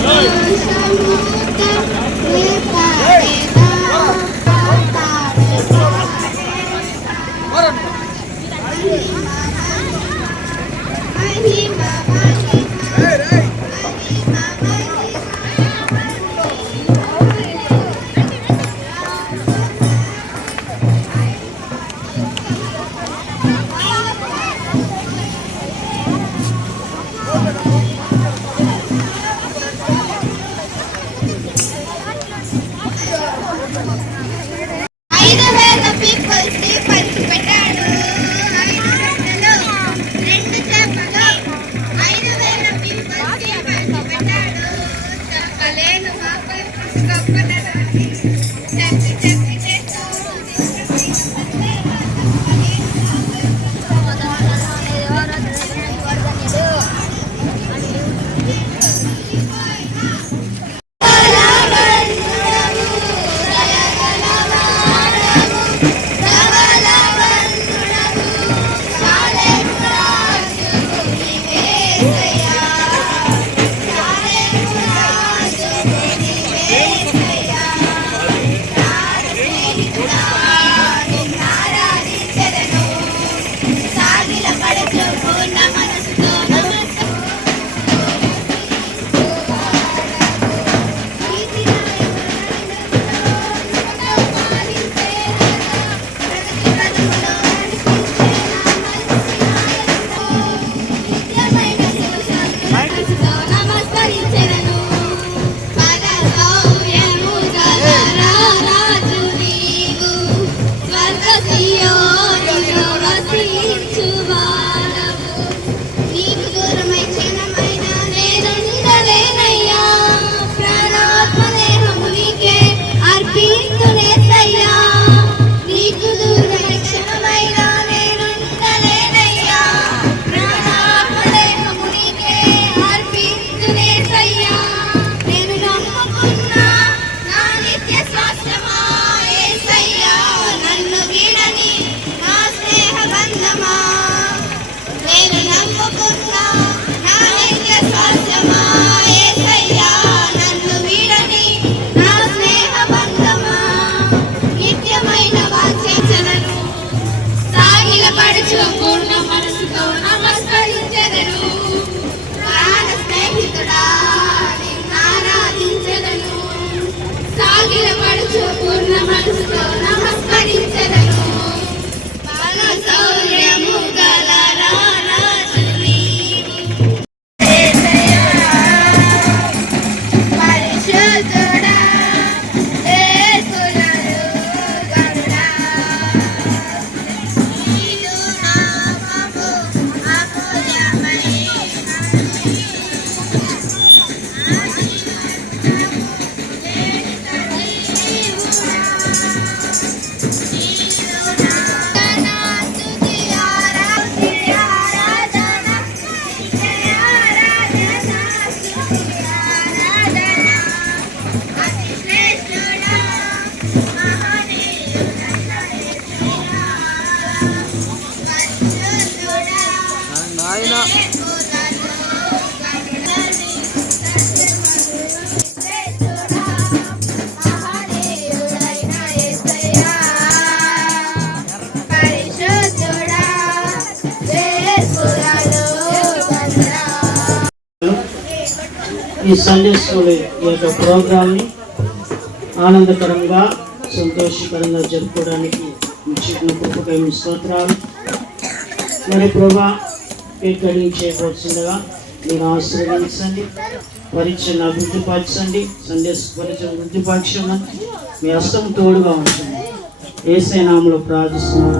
Hey! ఈ Sunday school ఈ యొక్క ప్రోగ్రామ్ని ఆనందకరంగా సంతోషకరంగా జరుపుకోవడానికి ఇచ్చిన స్తోత్రాలు. మరి ప్రభా కేక్ కటింగ్ చేయవలసిందిగా మీరు ఆశీర్వదించండి పరీక్షను అభివృద్ధిపరచండి సందేశ పరీక్ష అభివృద్ధిపరచమని మీ అస్తం తోడుగా ఉంచండి. ఏసైనామలో ప్రార్థిస్తున్నాం